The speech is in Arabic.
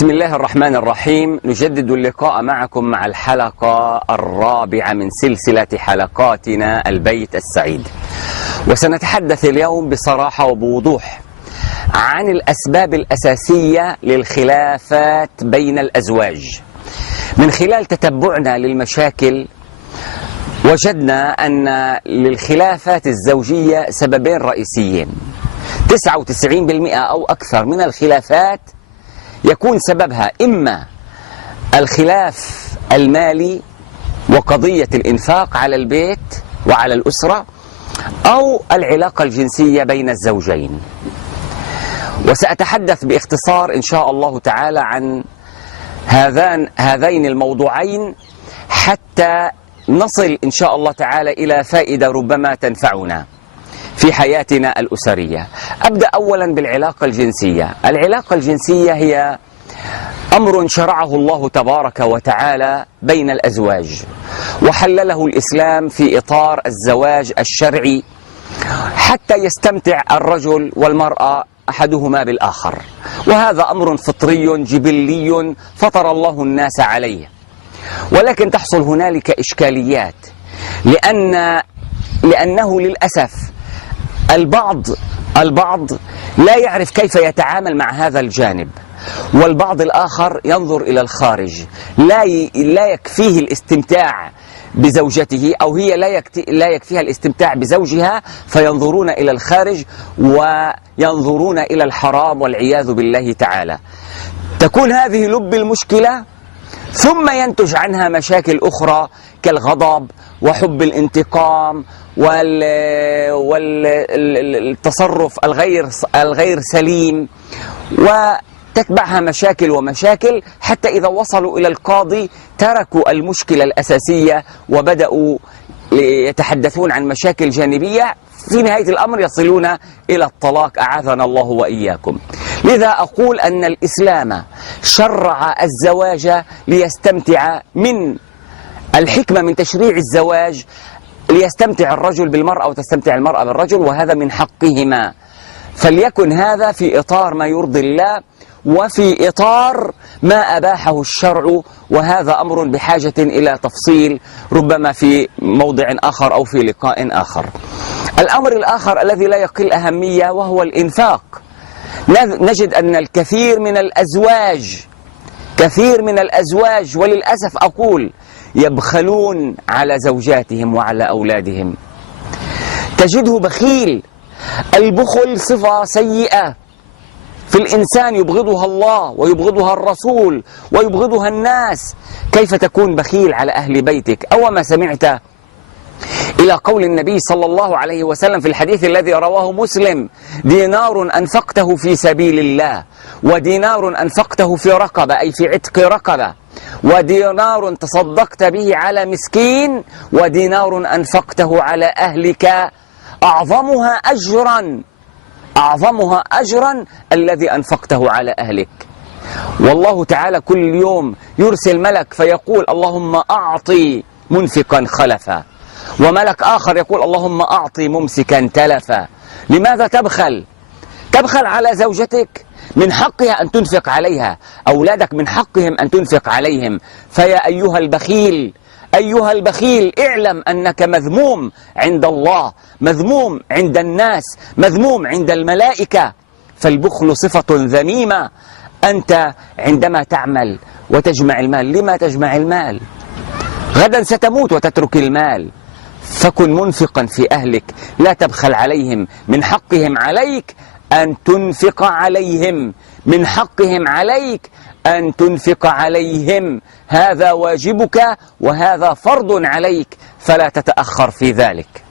بسم الله الرحمن الرحيم. نجدد اللقاء معكم مع الحلقة الرابعة من سلسلة حلقاتنا البيت السعيد، وسنتحدث اليوم بصراحة وبوضوح عن الأسباب الأساسية للخلافات بين الأزواج. من خلال تتبعنا للمشاكل وجدنا أن للخلافات الزوجية سببين رئيسيين. 99% أو أكثر من الخلافات يكون سببها إما الخلاف المالي وقضية الإنفاق على البيت وعلى الأسرة، أو العلاقة الجنسية بين الزوجين. وسأتحدث باختصار إن شاء الله تعالى عن هذين الموضوعين حتى نصل إن شاء الله تعالى إلى فائدة ربما تنفعنا في حياتنا الأسرية. أبدأ أولا بالعلاقة الجنسية. العلاقة الجنسية هي أمر شرعه الله تبارك وتعالى بين الأزواج، وحلله الإسلام في إطار الزواج الشرعي حتى يستمتع الرجل والمرأة أحدهما بالآخر، وهذا أمر فطري جبلي فطر الله الناس عليه. ولكن تحصل هنالك إشكاليات، لأنه للأسف البعض لا يعرف كيف يتعامل مع هذا الجانب، والبعض الآخر ينظر إلى الخارج، لا يكفيه الاستمتاع بزوجته، أو هي لا يكفيها الاستمتاع بزوجها، فينظرون إلى الخارج وينظرون إلى الحرام والعياذ بالله تعالى. تكون هذه لب المشكلة، ثم ينتج عنها مشاكل أخرى كالغضب وحب الانتقام والتصرف الغير سليم، وتتبعها مشاكل ومشاكل، حتى إذا وصلوا إلى القاضي تركوا المشكلة الأساسية وبدأوا يتحدثون عن مشاكل جانبية، في نهاية الأمر يصلون إلى الطلاق، أعاذنا الله وإياكم. لذا أقول أن الإسلام شرع الزواج ليستمتع، من الحكمة من تشريع الزواج ليستمتع الرجل بالمرأة وتستمتع المرأة بالرجل، وهذا من حقهما. فليكن هذا في إطار ما يرضي الله وفي إطار ما أباحه الشرع، وهذا أمر بحاجة إلى تفصيل ربما في موضع آخر أو في لقاء آخر. الأمر الآخر الذي لا يقل أهمية وهو الإنفاق. نجد أن الكثير من الأزواج وللأسف أقول يبخلون على زوجاتهم وعلى أولادهم. تجده بخيل. البخل صفة سيئة في الإنسان، يبغضها الله ويبغضها الرسول ويبغضها الناس. كيف تكون بخيل على أهل بيتك؟ أو ما سمعت إلى قول النبي صلى الله عليه وسلم في الحديث الذي رواه مسلم: دينار أنفقته في سبيل الله، ودينار أنفقته في رقبة أي في عتق رقبة، ودينار تصدقت به على مسكين، ودينار أنفقته على أهلك، أعظمها أجرا الذي أنفقته على أهلك. والله تعالى كل يوم يرسل ملك فيقول: اللهم أعطي منفقا خلفا، وملك آخر يقول: اللهم أعطي ممسكا تلفا. لماذا تبخل على زوجتك؟ من حقها أن تنفق عليها. أولادك من حقهم أن تنفق عليهم. فيا أيها البخيل اعلم أنك مذموم عند الله، مذموم عند الناس، مذموم عند الملائكة. فالبخل صفة ذميمة. أنت عندما تعمل وتجمع المال، لما تجمع المال؟ غدا ستموت وتترك المال. فكن منفقا في أهلك، لا تبخل عليهم. من حقهم عليك أن تنفق عليهم، من حقهم عليك أن تنفق عليهم. هذا واجبك وهذا فرض عليك، فلا تتأخر في ذلك.